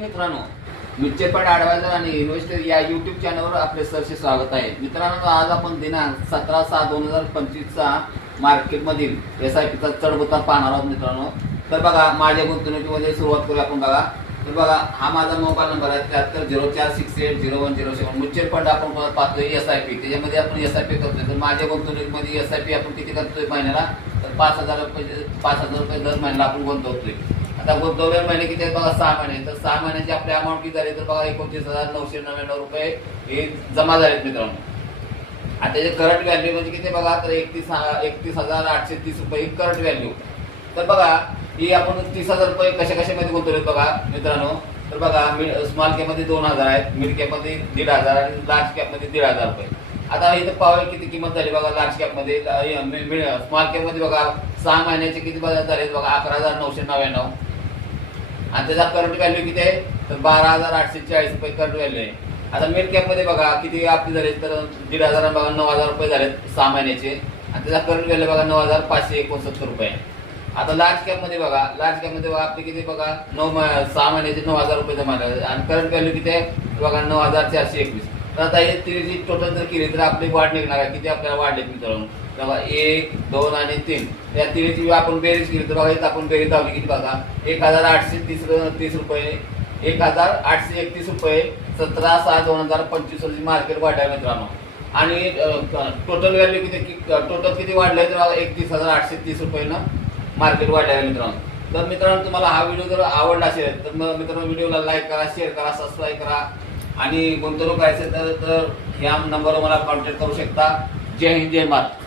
मित्रांनो, mutual fund adviser आणि investor या यूट्यूब चॅनलवर आपले सहर्ष स्वागत आहे. मित्रांनो, आज आपण दिनांक 17/6/2025 चा मार्केटमधील SIPचा चढउतार पाहणार आहोत. मित्रांनो, तर बघा, माझ्या गुंतवणुकीमध्ये सुरुवात करूया आपण. बघा, तर बघा, हा माझा मोबाईल नंबर आहे 7304680107. म्युच्युअल फंड आपण पाहतोय SIP, त्याच्यामध्ये आपण SIP करतोय. तर माझ्या गुंतवणुकीमध्ये SIP आपण किती करतोय महिन्याला, तर 5,000 रुपये दर महिन्याला आपण गुंतवतोय. आता गुंतवलेले महिने किती आहेत बघा, 6 महिने. तर 6 महिन्याची आपली अमाऊंट किती झाली, तर बघा 29,999 रुपये हे जमा झालेत. मित्रांनो, आता त्याचे करंट व्हॅल्यू म्हणजे किती बघा, तर 31,830 रुपये करंट व्हॅल्यू. तर बघा, ही आपण 30,000 रुपये कशा कशामध्ये गुंतवलेत बघा मित्रांनो. तर बघा, स्मॉल कॅपमध्ये 2,000 आहेत, मिड कॅपमध्ये 1,500 आणि लार्ज कॅपमध्ये 1,500 रुपये. आता इथं पावर किती किंमत झाली बघा, लार्ज कॅपमध्ये स्मॉल कॅपमध्ये बघा 6 महिन्याचे किती झाले बघा, 11,999. आणि त्याचा करंट व्हॅल्यू किती आहे, तर 12,840 रुपये करंट व्हॅल्यू आहे. आता मिड कॅपमध्ये बघा किती आपले झाले, तर 1,500 बघा 9,000 रुपये झाले 6 महिन्याचे. आणि त्याचा करंट व्हॅल्यू बघा 9,569 रुपये. आता लार्ज कॅपमध्ये बघा, आपले किती बघा 6 महिन्याचे 9,000 रुपये जमा झाले. आणि करंट व्हॅल्यू किती आहे बघा 9,421. तर आता हे तिची टोटल जर केली तर आपली वाढ निघणार आहे. किती आपल्याला वाढले मित्रांनो, तेव्हा 1, 2 आणि 3 या तिन्हीची आपण बेरीज केली तर बघा, इथं आपण बेरीज लावली किती बघा, 1,830 रुपये, 1,831 रुपये 17/6/2025 रोजी मार्केट वाढलं मित्रांनो. आणि टोटल व्हॅल्यू टोटल किती वाढलंय तर बघा 31,830 रुपयेनं मार्केट वाढलं आहे मित्रांनो. तर मित्रांनो, तुम्हाला हा व्हिडिओ जर आवडला असेल तर मग मित्रांनो व्हिडिओला लाईक करा, शेअर करा, सबस्क्राईब करा. आणि गुंतवणूक करायचं तर ह्या नंबरवर मला कॉन्टॅक्ट करू शकता. जय हिंद, जय महाराष्ट्र.